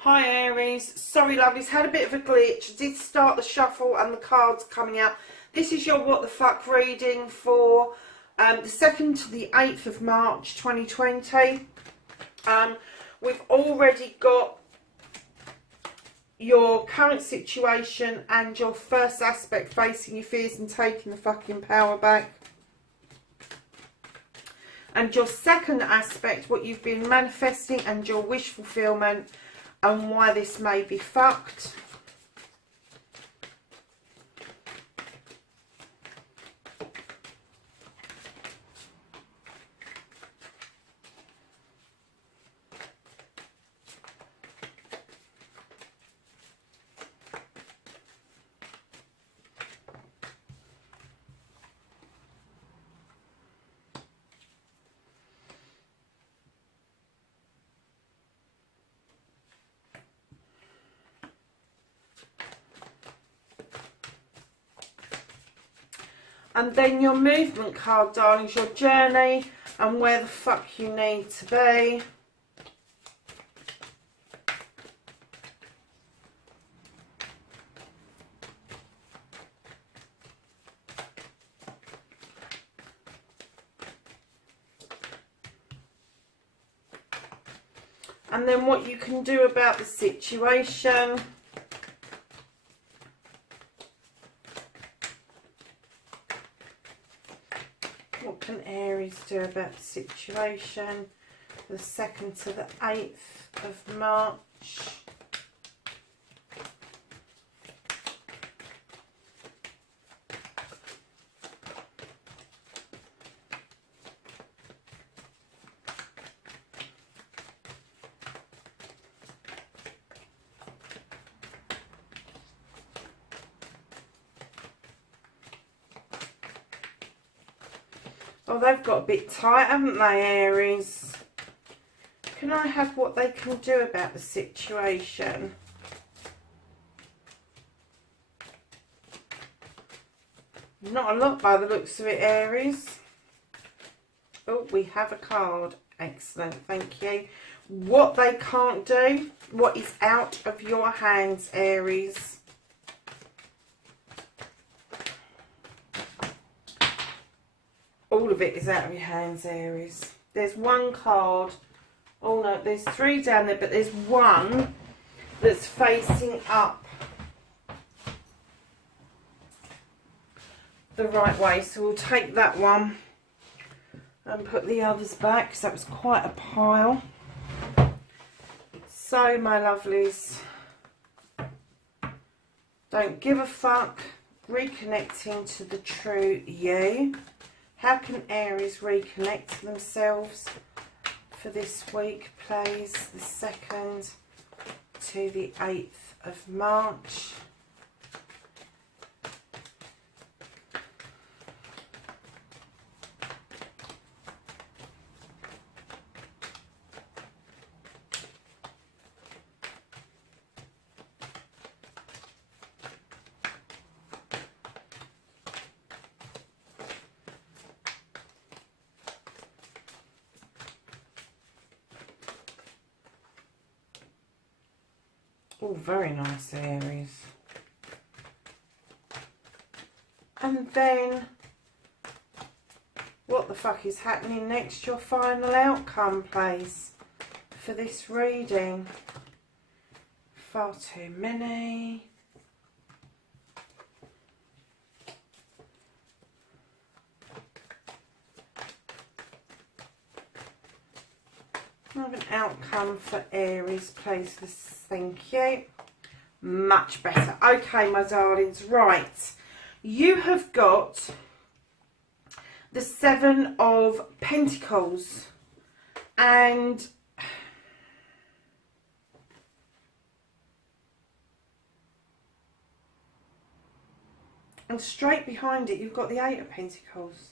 Hi Aries, sorry lovelies, had a bit of a glitch. Did start the shuffle and the cards coming out. This is your what the fuck reading for the 2nd to the 8th of March 2020. We've already got your current situation and your first aspect, facing your fears and taking the fucking power back. And your second aspect, what you've been manifesting and your wish fulfillment, and why this may be fucked. And then your movement card, darlings, your journey and where the fuck you need to be. And then what you can do about the situation. What can Aries do about the situation? The 2nd to the 8th of March. Oh, they've got a bit tight, haven't they, Aries? Can I have what they can do about the situation? Not a lot by the looks of it, Aries. Oh, we have a card. Excellent, thank you. What they can't do, what is out of your hands, Aries. All of it is out of your hands, Aries. There's one card. Oh no, there's 3 down there, but there's one that's facing up the right way. So we'll take that one and put the others back, because that was quite a pile. So, my lovelies, don't give a fuck. Reconnecting to the true you. How can Aries reconnect to themselves for this week, please? The 2nd to the 8th of March. Oh, very nice, Aries. And then, what the fuck is happening next? Your final outcome, please, for this reading. Far too many. I have an outcome for Aries, please. Thank you. Much better. Okay, my darlings. Right. You have got the 7 of Pentacles. And straight behind it, you've got the 8 of Pentacles.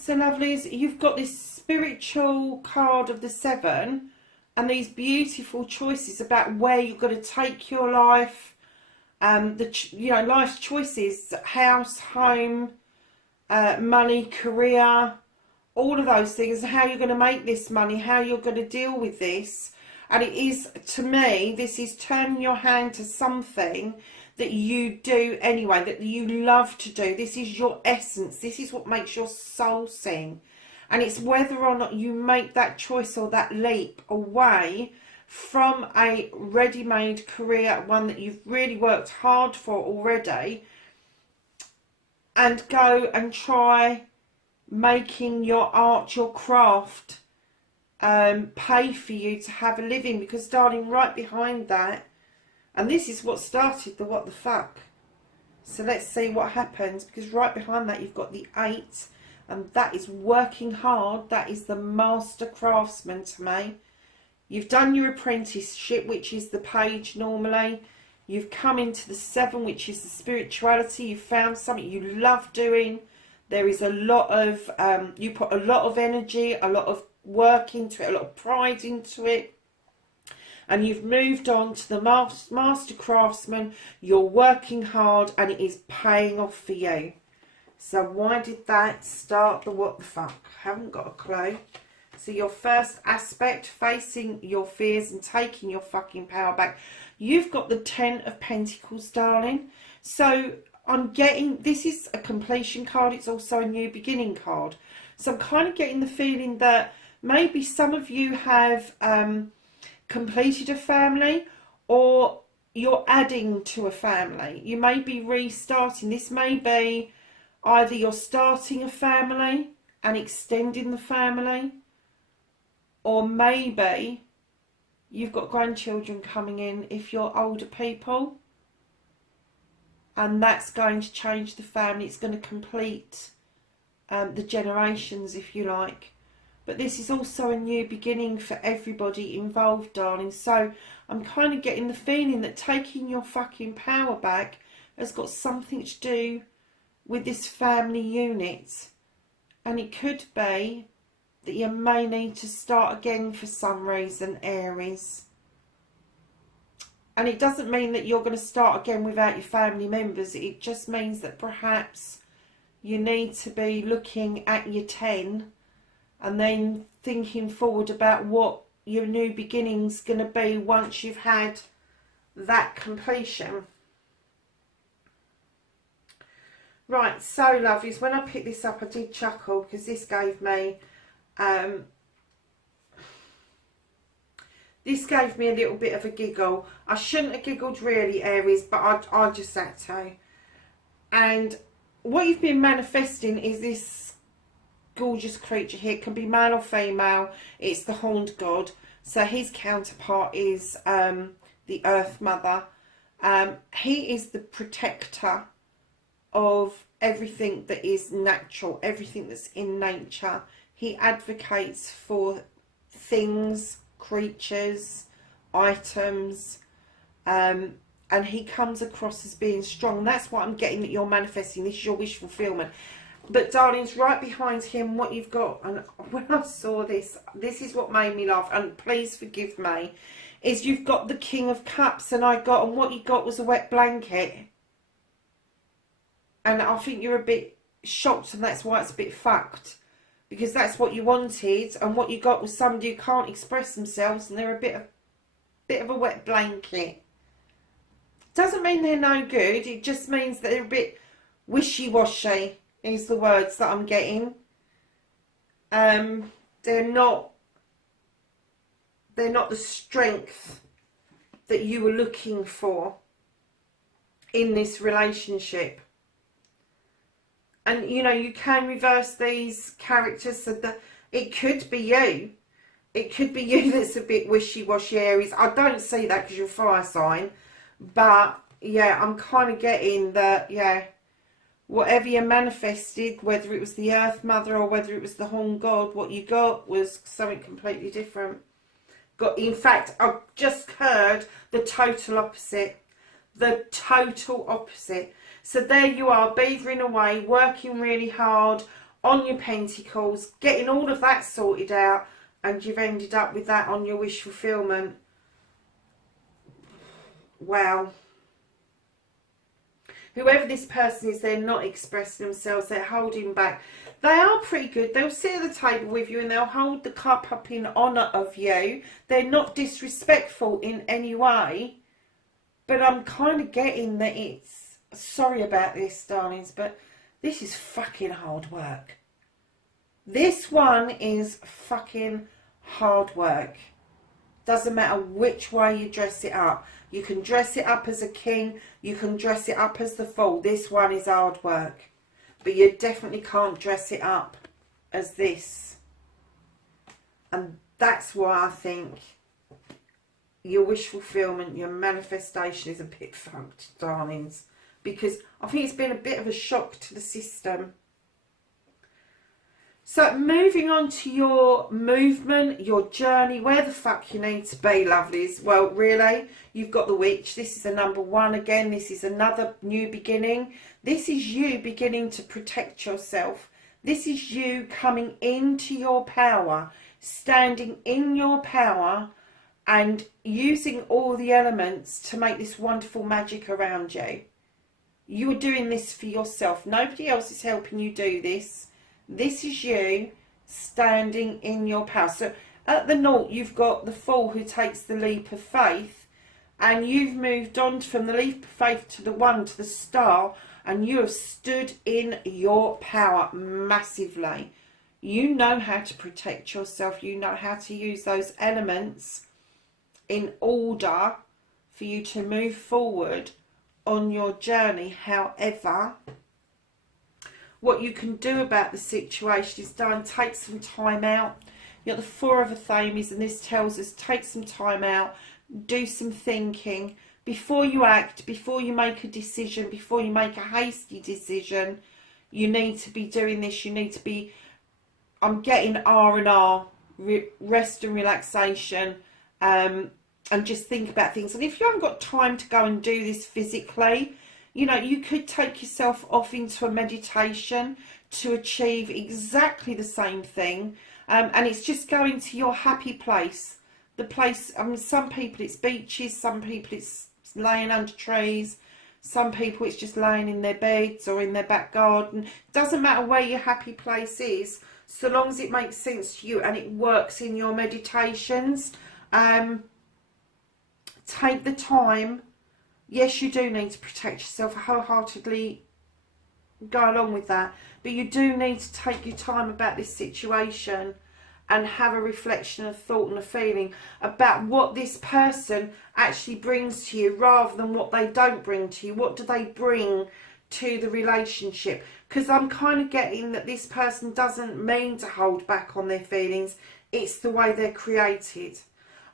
So lovelies, you've got this spiritual card of the 7 and these beautiful choices about where you're going to take your life. Life's choices, house, home, money, career, all of those things, how you're going to make this money, how you're going to deal with this. And it is, to me, this is turning your hand to something that you do anyway, that you love to do. This is your essence. This is what makes your soul sing. And it's whether or not you make that choice or that leap away from a ready-made career, one that you've really worked hard for already, and go and try making your art, your craft, pay for you to have a living. Because darling, right behind that, and this is what started the what the fuck, so let's see what happens, because right behind that you've got the 8, and that is working hard. That is the master craftsman to me. You've done your apprenticeship, which is the page normally. You've come into the 7, which is the spirituality. You've found something you love doing. There is a lot of, you put a lot of energy, a lot of work into it, a lot of pride into it. And you've moved on to the master craftsman. You're working hard and it is paying off for you. So why did that start the what the fuck? Haven't got a clue. So your first aspect, facing your fears and taking your fucking power back. You've got the 10 of Pentacles, darling. So I'm getting, this is a completion card. It's also a new beginning card. So I'm kind of getting the feeling that maybe some of you have completed a family, or you're adding to a family. You may be restarting. This may be either you're starting a family and extending the family, or maybe you've got grandchildren coming in if you're older people, and that's going to change the family. It's going to complete the generations, if you like. But this is also a new beginning for everybody involved, darling. So I'm kind of getting the feeling that taking your fucking power back has got something to do with this family unit. And it could be that you may need to start again for some reason, Aries. And it doesn't mean that you're going to start again without your family members. It just means that perhaps you need to be looking at your 10 and then thinking forward about what your new beginning's going to be once you've had that completion. Right, so lovelies, when I picked this up I did chuckle, because this gave me a little bit of a giggle. I shouldn't have giggled really, Aries, but I just had to. And what you've been manifesting is this gorgeous creature here. It can be male or female. It's the horned god. So his counterpart is the Earth Mother. He is the protector of everything that is natural, everything that's in nature. He advocates for things, creatures, items, and he comes across as being strong. That's what I'm getting that you're manifesting. This is your wish fulfillment. But darlings, right behind him, what you've got, and when I saw this, this is what made me laugh, and please forgive me, is you've got the King of Cups, and what you got was a wet blanket. And I think you're a bit shocked, and that's why it's a bit fucked. Because that's what you wanted, and what you got was somebody who can't express themselves, and they're a bit of a wet blanket. Doesn't mean they're no good, it just means that they're a bit wishy-washy. Is the words that I'm getting. They're not the strength that you were looking for in this relationship. And you know, you can reverse these characters so that it could be you. It could be you that's a bit wishy-washy, Aries. I don't see that because you're fire sign, but yeah, I'm kind of getting that, yeah. Whatever you manifested, whether it was the Earth Mother or whether it was the Horned God, what you got was something completely different. In fact, I've just heard the total opposite. The total opposite. So there you are, beavering away, working really hard on your pentacles, getting all of that sorted out, and you've ended up with that on your wish fulfillment. Wow. Whoever this person is, they're not expressing themselves, they're holding back. They are pretty good. They'll sit at the table with you and they'll hold the cup up in honour of you. They're not disrespectful in any way. But I'm kind of getting that it's... Sorry about this, darlings, but this is fucking hard work. This one is fucking hard work. Doesn't matter which way you dress it up. You can dress it up as a king. You can dress it up as the fool. This one is hard work. But you definitely can't dress it up as this. And that's why I think your wish fulfillment, your manifestation is a bit fucked, darlings. Because I think it's been a bit of a shock to the system. So moving on to your movement, your journey, where the fuck you need to be, lovelies. Well, really, you've got the witch. This is a number one again. This is another new beginning. This is you beginning to protect yourself. This is you coming into your power, standing in your power and using all the elements to make this wonderful magic around you. You are doing this for yourself. Nobody else is helping you do this. This is you standing in your power. So at the naught, you've got the Fool who takes the leap of faith. And you've moved on from the leap of faith to the One, to the Star. And you have stood in your power massively. You know how to protect yourself. You know how to use those elements in order for you to move forward on your journey. However, what you can do about the situation is take some time out. You've got the Four of Athames, and this tells us take some time out, do some thinking before you act, before you make a decision, before you make a hasty decision. You need to be doing this. You need to be, I'm getting R&R, rest and relaxation, and just think about things. And if you haven't got time to go and do this physically, you know, you could take yourself off into a meditation to achieve exactly the same thing. And it's just going to your happy place. The place, I mean, some people it's beaches, some people it's laying under trees, some people it's just laying in their beds or in their back garden. Doesn't matter where your happy place is, so long as it makes sense to you and it works in your meditations. Take the time. Yes, you do need to protect yourself. Wholeheartedly go along with that. But you do need to take your time about this situation and have a reflection, a thought and a feeling about what this person actually brings to you rather than what they don't bring to you. What do they bring to the relationship? Because I'm kind of getting that this person doesn't mean to hold back on their feelings. It's the way they're created.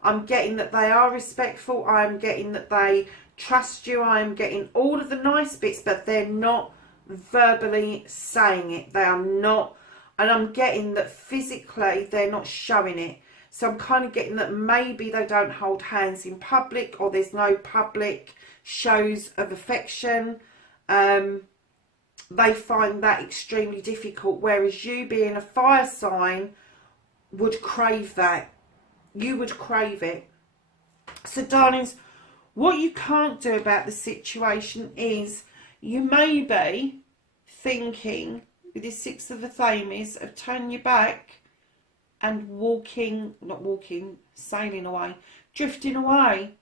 I'm getting that they are respectful. I'm getting that they trust you. I am getting all of the nice bits, but they're not verbally saying it. They are not. And I'm getting that physically they're not showing it. So I'm kind of getting that maybe they don't hold hands in public, or there's no public shows of affection. They find that extremely difficult, whereas you being a fire sign would crave that. You would crave it. So darlings, what you can't do about the situation is you may be thinking with this Six of Athames of turning your back and sailing away, drifting away.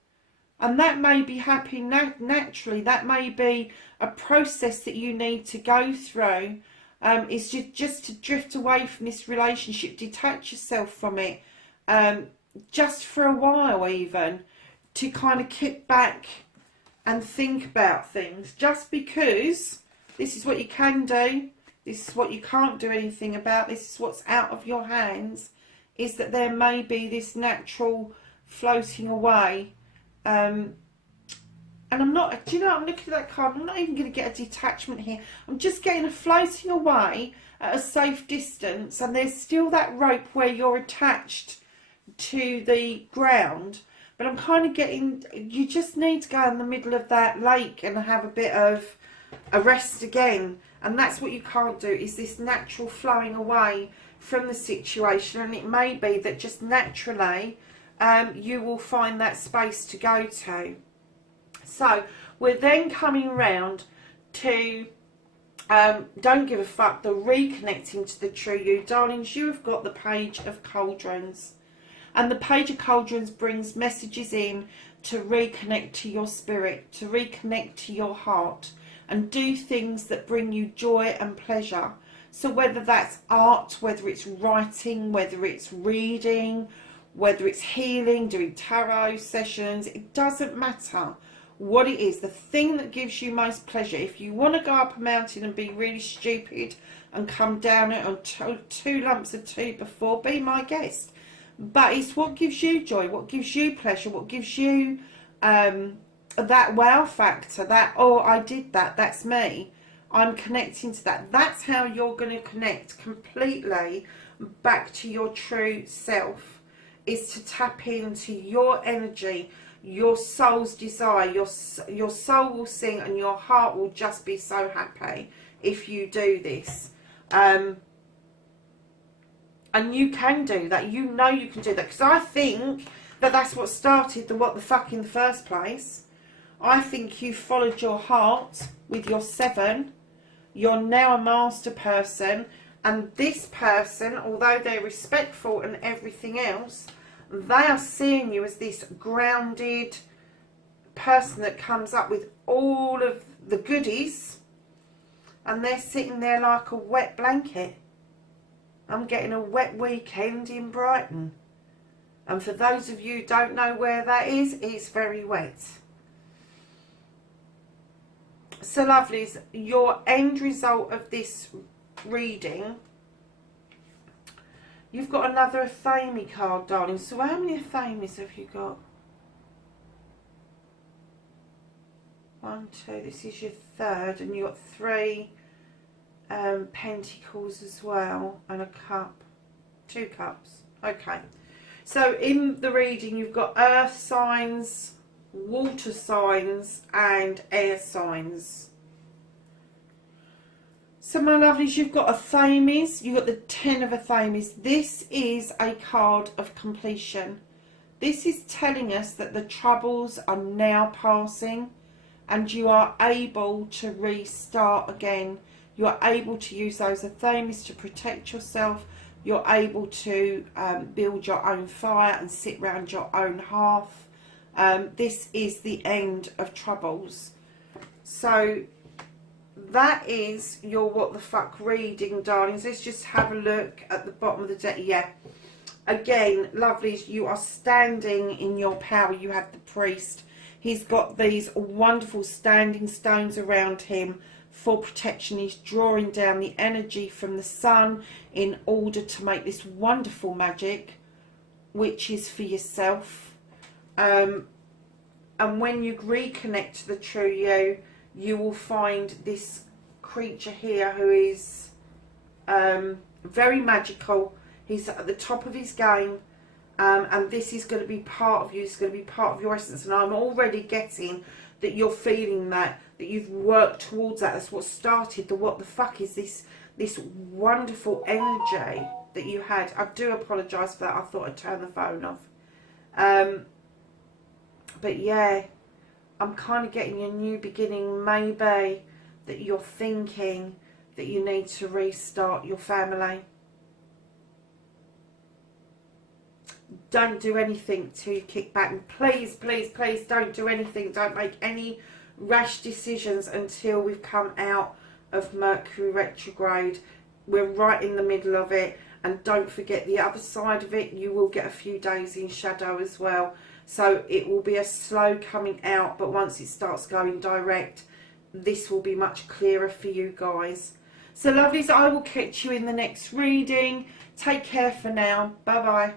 And that may be happening naturally. That may be a process that you need to go through. Is just to drift away from this relationship, detach yourself from it, just for a while even, to kind of kick back and think about things. Just because this is what you can do, this is what you can't do anything about, this is what's out of your hands, is that there may be this natural floating away. And I'm not, do you know, I'm looking at that card, I'm not even going to get a detachment here. I'm just getting a floating away at a safe distance, and there's still that rope where you're attached to the ground. But I'm kind of getting, you just need to go in the middle of that lake and have a bit of arrest again. And that's what you can't do, is this natural flowing away from the situation. And it may be that just naturally you will find that space to go to. So we're then coming round to don't give a fuck, the reconnecting to the true you. Darlings, you have got the Page of Cauldrons. And the Page of Cauldrons brings messages in to reconnect to your spirit, to reconnect to your heart, and do things that bring you joy and pleasure. So whether that's art, whether it's writing, whether it's reading, whether it's healing, doing tarot sessions, it doesn't matter what it is. The thing that gives you most pleasure. If you want to go up a mountain and be really stupid and come down it on two lumps of tea before, be my guest. But it's what gives you joy, what gives you pleasure, what gives you that wow factor, that, oh, I did that, that's me, I'm connecting to that. That's how you're going to connect completely back to your true self, is to tap into your energy, your soul's desire. Your soul will sing and your heart will just be so happy if you do this. And you can do that. You know you can do that. Because I think that that's what started the what the fuck in the first place. I think you followed your heart with your 7. You're now a master person. And this person, although they're respectful and everything else, they are seeing you as this grounded person that comes up with all of the goodies. And they're sitting there like a wet blanket. I'm getting a wet weekend in Brighton. And for those of you who don't know where that is, it's very wet. So lovelies, your end result of this reading, you've got another Athame card, darling. So how many Athames have you got? 1, 2, this is your 3rd, and you've got 3 pentacles as well, and a cup, 2 cups. Okay, so in the reading you've got earth signs, water signs and air signs. So my lovelies, you've got Athames, you've got the 10 of Athames. This is a card of completion. This is telling us that the troubles are now passing and you are able to restart again. You are able to use those Athames to protect yourself. You're able to build your own fire and sit round your own hearth. This is the end of troubles. So that is your what the fuck reading, darlings. Let's just have a look at the bottom of the deck. Yeah. Again, lovelies, you are standing in your power. You have the priest. He's got these wonderful standing stones around him for protection. He's drawing down the energy from the sun in order to make this wonderful magic, which is for yourself. And when you reconnect to the true you, you will find this creature here who is very magical. He's at the top of his game, and this is going to be part of you. It's going to be part of your essence. And I'm already getting that you're feeling that you've worked towards that. That's what started the what the fuck is this wonderful energy that you had. I do apologise for that. I thought I'd turn the phone off. But yeah, I'm kind of getting a new beginning. Maybe that you're thinking that you need to restart your family. Don't do anything to kick back. And please, please, please don't do anything. Don't make any rash decisions until we've come out of Mercury retrograde. We're right in the middle of it. And don't forget the other side of it. You will get a few days in shadow as well. So it will be a slow coming out. But once it starts going direct, this will be much clearer for you guys. So lovelies, I will catch you in the next reading. Take care for now. Bye bye.